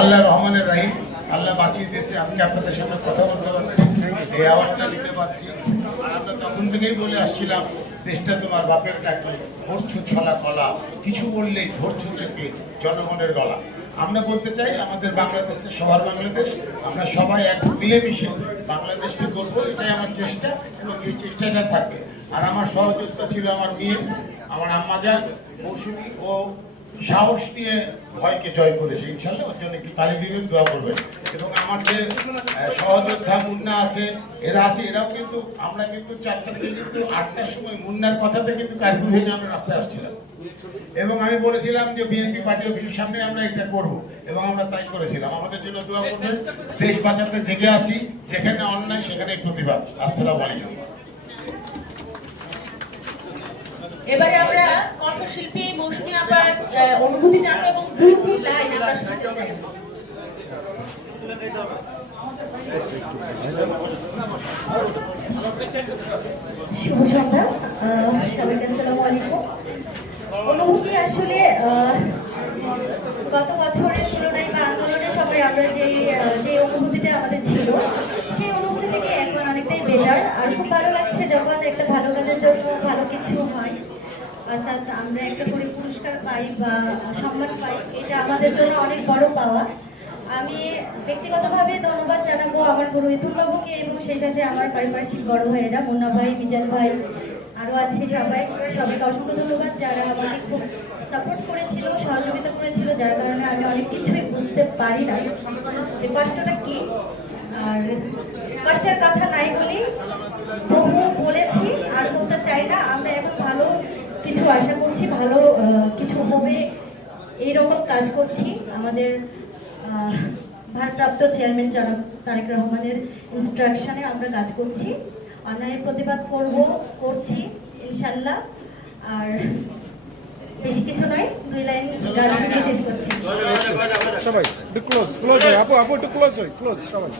আল্লাহ রহমানের রহিম, আল্লাহ বাঁচিয়ে দিয়েছে, আজকে আপনাদের সামনে কথা বলতে পারছি, এই অ্যাওয়ার্ডটা নিতে পারছি। আর আমরা তখন থেকেই বলে আসছিলাম, দেশটা তোমার বাপের ডাকে, ধরছো ছলা কলা, কিছু বললেই ধরছো থেকে জনগণের গলা। আমরা বলতে চাই, আমাদের বাংলাদেশটা সবার বাংলাদেশ, আমরা সবাই এক মিলেমিশে বাংলাদেশকে করবো, এটাই আমার চেষ্টা এবং এই চেষ্টাটা থাকবে। আর আমার সহযোগিতা ছিল আমার মেয়ে, আমার আম্মাজান মৌসুমী, ও সাহস নিয়ে ভয়কে জয় করেছে। ইনশাল্লাহ ওর জন্য একটু তালি দিবেন, দোয়া করবেন। এবং আমার যে সহযোদ্ধা মুন্না আছে, এরা আছে, এরাও কিন্তু, আমরা কিন্তু 4 তারিখে কিন্তু 8টার সময় মুন্নার কথাতে কিন্তু কার্ফিউ ভেঙে আমরা রাস্তায় আসছিলাম এবং আমি বলেছিলাম যে বিএনপি পার্টি অফিসের সামনে আমরা এটা করব এবং আমরা তাই করেছিলাম। আমাদের জন্য দোয়া করবেন। দেশ বাঁচাতে জেগে আছি, যেখানে অন্যায় সেখানে প্রতিবাদ। আসসালামু আলাইকুম। এবারে আমরা কণ্ঠশিল্পী মৌসুমী আপার অনুভূতি জানবো এবং 2টি লাইন আমরা শুনতে চাই। শুভ সন্ধ্যা সবাইকে, আসসালামু আলাইকুম। অনুভূতি আসলে গত বছরের তুলনায় বা আন্দোলনের সময় আমরা যে অনুভূতিটা আমাদের ছিল, সেই অনুভূতি থেকে এখন অনেকটাই বেটার। আর খুব ভালো লাগছে যখন একটা ভালো কাজের জন্য ভালো কিছু হয়, অর্থাৎ আমরা একটা করে পুরস্কার পাই বা সম্মান পাই, এটা আমাদের জন্য অনেক বড় পাওয়া। আমি ব্যক্তিগতভাবে ধন্যবাদ জানাবো আমার গুরু ইথুল বাবুকে এবং সেই সাথে আমার পারিপার্শ্বিক বড় ভাইয়েরা, মুন্না ভাই, মিজান ভাই, আরও আছে সবাইকে অসংখ্য ধন্যবাদ, যারা আমাকে খুব সাপোর্ট করেছিল, সহযোগিতা করেছিল, যার কারণে আমি অনেক কিছুই বুঝতে পারি নাই যে কষ্টটা কি। আর কষ্টের কথা নাই বলি, বহু বলেছি, আর বলতে চাই না। আমরা এখন ভালো কিছু আশা করছি, ভালো কিছু হবে এইরকম কাজ করছি। আমাদের ভারপ্রাপ্ত চেয়ারম্যান জনাব তারেক রহমানের ইনস্ট্রাকশনে আমরা কাজ করছি, অন্যায়ের প্রতিবাদ করছি ইনশাল্লাহ। আর বেশি কিছু নয়, 2 লাইন গান শুনে শেষ করছি। সবাই একটু ক্লোজ হয়, আপু একটু ক্লোজ হয়, ক্লোজ সবাই।